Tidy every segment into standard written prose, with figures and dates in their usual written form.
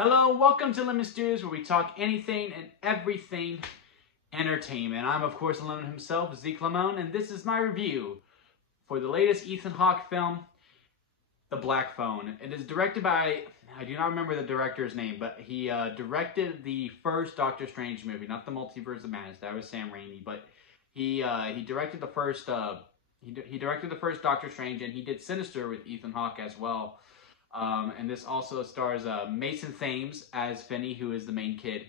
Hello, welcome to Lemon Stews, where we talk anything and everything entertainment. I'm, of course, the Lemon himself, Zeke Lemon, and this is my review for the latest Ethan Hawke film, The Black Phone. It is directed by, I do not remember the director's name, but he directed the first Doctor Strange movie, not the Multiverse of Madness. That was Sam Raimi, but he directed the first he directed the first Doctor Strange, and he did Sinister with Ethan Hawke as well. And this also stars Mason Thames as Finney, who is the main kid,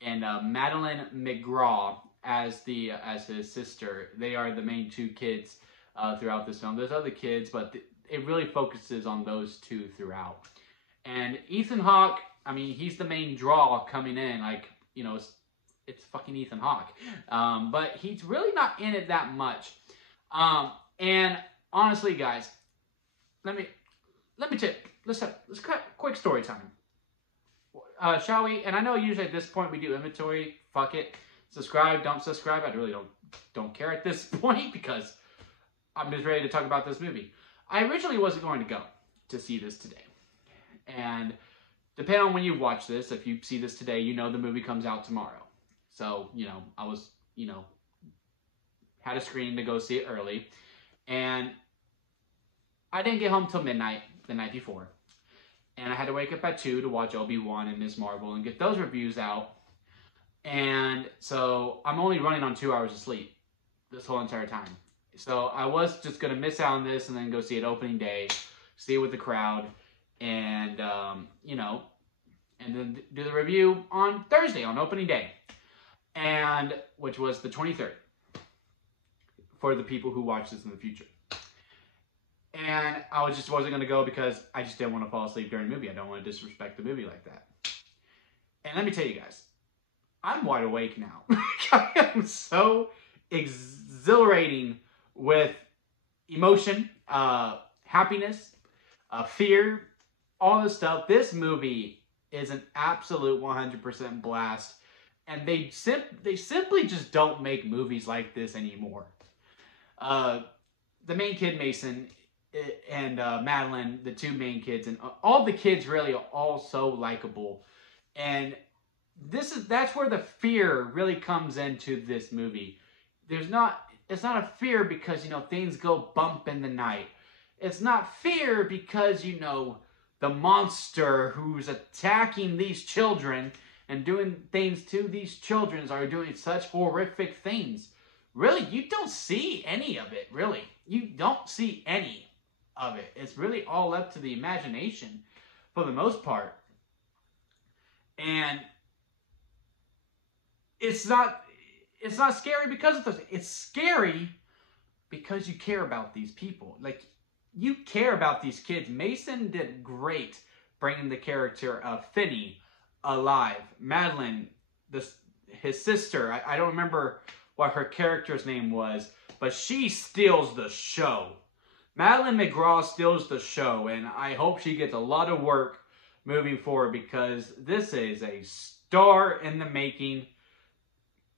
and Madeline McGraw as his sister. They are the main two kids throughout this film. There's other kids, but it really focuses on those two throughout. And Ethan Hawke, I mean, he's the main draw coming in. Like, you know, it's fucking Ethan Hawke. But he's really not in it that much. And honestly, guys, let me tell you. Let's cut quick story time. Shall we? And I know usually at this point we do inventory. Fuck it. Subscribe, don't subscribe. I really don't care at this point because I'm just ready to talk about this movie. I originally wasn't going to go to see this today. And depending on when you watch this, if you see this today, you know the movie comes out tomorrow. So, you know, I was, had a screening to go see it early. And I didn't get home till midnight the night before. And I had to wake up at 2 to watch Obi-Wan and Ms. Marvel and get those reviews out. And so I'm only running on 2 hours of sleep this whole entire time. So I was just going to miss out on this and then go see it opening day, see it with the crowd, and, and then do the review on Thursday, on opening day, and which was the 23rd, for the people who watch this in the future. And I wasn't going to go because I just didn't want to fall asleep during the movie. I don't want to disrespect the movie like that. And let me tell you guys, I'm wide awake now. I am so exhilarating with emotion, happiness, fear, all this stuff. This movie is an absolute 100% blast. And they simply just don't make movies like this anymore. The main kid, Mason, and Madeline, the two main kids, and all the kids really are all so likable. And that's where the fear really comes into this movie. It's not a fear because, things go bump in the night. It's not fear because, the monster who's attacking these children and doing things to these children are doing such horrific things. Really, you don't see any of it, really. You don't see any of it. It's really all up to the imagination for the most part. And it's not scary because of this. It's scary because you care about these people. Like, you care about these kids. Mason did great bringing the character of Finney alive. Madeline, his sister, I don't remember what her character's name was, but she steals the show. Madeline McGraw steals the show, and I hope she gets a lot of work moving forward because this is a star in the making.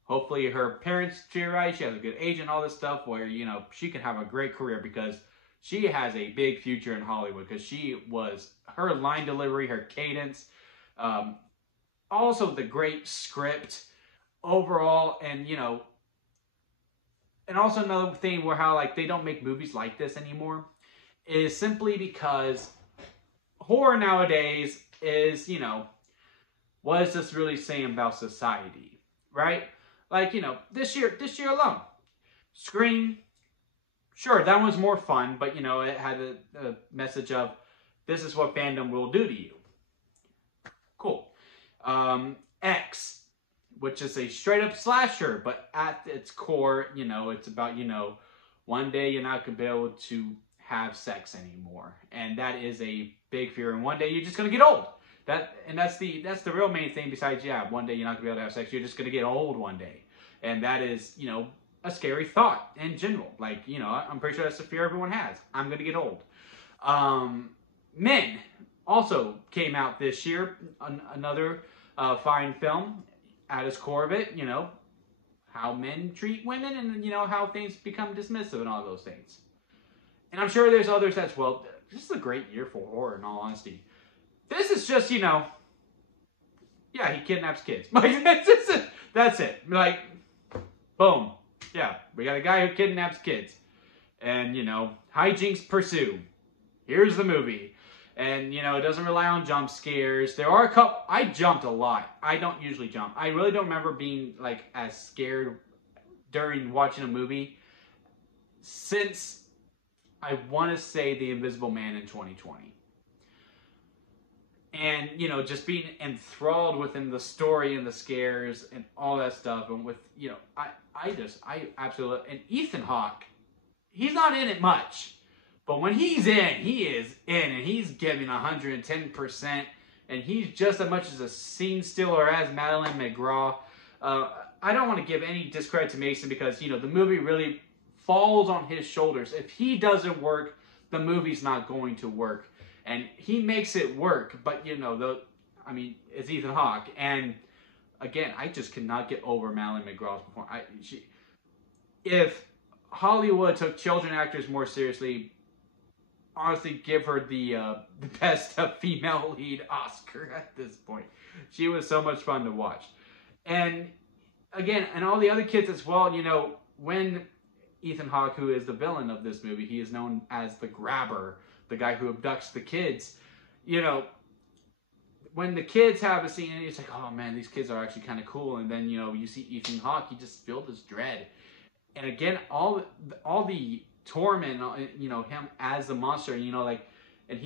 Hopefully her parents treat her right, she has a good agent, all this stuff where, she can have a great career because she has a big future in Hollywood because her line delivery, her cadence, also the great script overall, and, and also another thing where how they don't make movies like this anymore is simply because horror nowadays is, what is this really saying about society, right? Like, this year alone, Scream, sure, that one's more fun, but, it had a message of, this is what fandom will do to you. Cool. X, which is a straight-up slasher, but at its core, it's about, one day you're not going to be able to have sex anymore. And that is a big fear. And one day you're just going to get old. That's the real main thing besides, one day you're not going to be able to have sex. You're just going to get old one day. And that is, a scary thought in general. Like, I'm pretty sure that's the fear everyone has. I'm going to get old. Men also came out this year. Another fine film. At its core of it, how men treat women and, how things become dismissive and all those things. And I'm sure there's others as well. This is a great year for horror, in all honesty. This is just, Yeah, he kidnaps kids. Like, that's it. Like, boom. Yeah, we got a guy who kidnaps kids. And, you know, hijinks pursue. Here's the movie. And, you know, it doesn't rely on jump scares. There are a couple... I jumped a lot. I don't usually jump. I really don't remember being, like, as scared during watching a movie since, I want to say, The Invisible Man in 2020. And, you know, just being enthralled within the story and the scares and all that stuff. And with, you know, I absolutely... And Ethan Hawke, he's not in it much. But when he's in, he is in, and he's giving 110%, and he's just as much as a scene stealer as Madeline McGraw. I don't want to give any discredit to Mason because, you know, the movie really falls on his shoulders. If he doesn't work, the movie's not going to work. And he makes it work, but, you know, I mean, it's Ethan Hawke. And, again, I just cannot get over Madeline McGraw's performance. If Hollywood took children actors more seriously, honestly, give her the best female lead Oscar at this point. She was so much fun to watch. And again, and all the other kids as well, you know, when Ethan Hawke, who is the villain of this movie, he is known as the grabber, the guy who abducts the kids. You know, when the kids have a scene, it's like, oh man, these kids are actually kind of cool. And then, you know, you see Ethan Hawke, you just feel this dread. And again, all the torment, you know, him as a monster, you know, like, and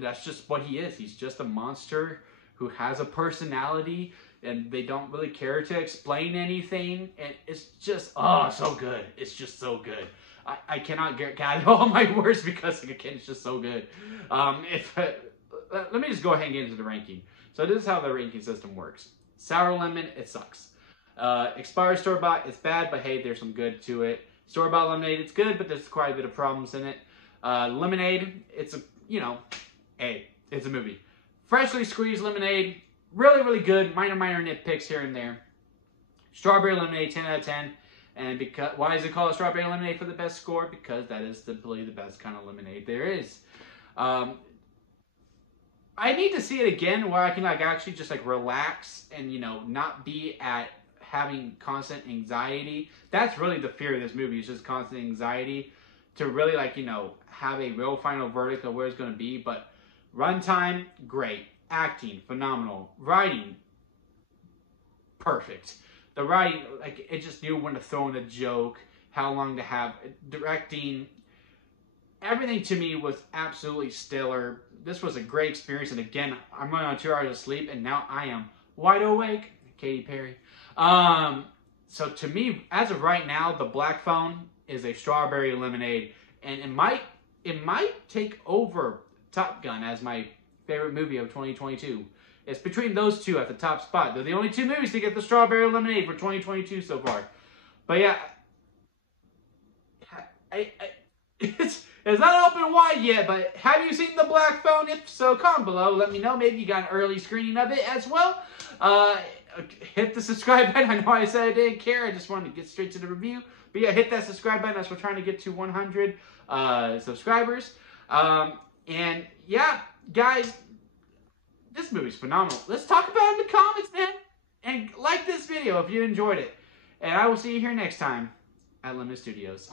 that's just what he is. He's just a monster who has a personality, and they don't really care to explain anything, and it's just, oh, so good. It's just so good. I cannot gather all my words because, again, it's just so good. Let me just go ahead and get into the ranking. So this is how the ranking system works. Sour Lemon, it sucks. Expired store-bought, it's bad, but hey, there's some good to it. Store-bought lemonade, it's good, but there's quite a bit of problems in it. Lemonade, it's a, you know, hey, it's a movie. Freshly squeezed lemonade, really, really good. Minor nitpicks here and there. Strawberry lemonade, 10 out of 10. And because, why is it called strawberry lemonade for the best score? Because that is simply the best kind of lemonade there is. I need to see it again where I can like actually just like relax and, you know, not be at having constant anxiety. That's really the fear of this movie, is just constant anxiety to really, like, you know, have a real final verdict of where it's going to be. But runtime, great. Acting, phenomenal. Writing, perfect. The writing, like, it just knew when to throw in a joke, how long to have. Directing, everything to me was absolutely stellar. This was a great experience, and again, I'm running on 2 hours of sleep, and now I am wide awake. Katy Perry. So to me, as of right now, The Black Phone is a strawberry lemonade, and it might take over Top Gun as my favorite movie of 2022. It's between those two at the top spot. They're the only two movies to get the strawberry lemonade for 2022 so far. But yeah, it's not open wide yet, but have you seen The Black Phone? If so, comment below. Let me know. Maybe you got an early screening of it as well. Hit the subscribe button. I know I said I didn't care. I just wanted to get straight to the review. But yeah, hit that subscribe button as we're trying to get to 100 subscribers. And yeah, guys, this movie's phenomenal. Let's talk about it in the comments, man. And like this video if you enjoyed it. And I will see you here next time at Lemon Studios.